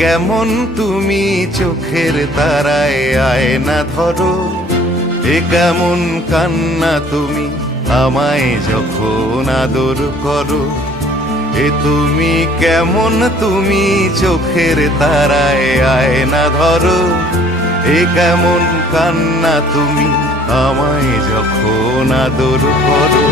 কেমন তুমি চোখের তারায় আয়না ধরো, এ কেমন কান্না তুমি আমায় যখন আদর করো। এ তুমি কেমন তুমি চোখের তারায় আয়না ধরো, এ কেমন কান্না তুমি আমায় যখন আদর করো।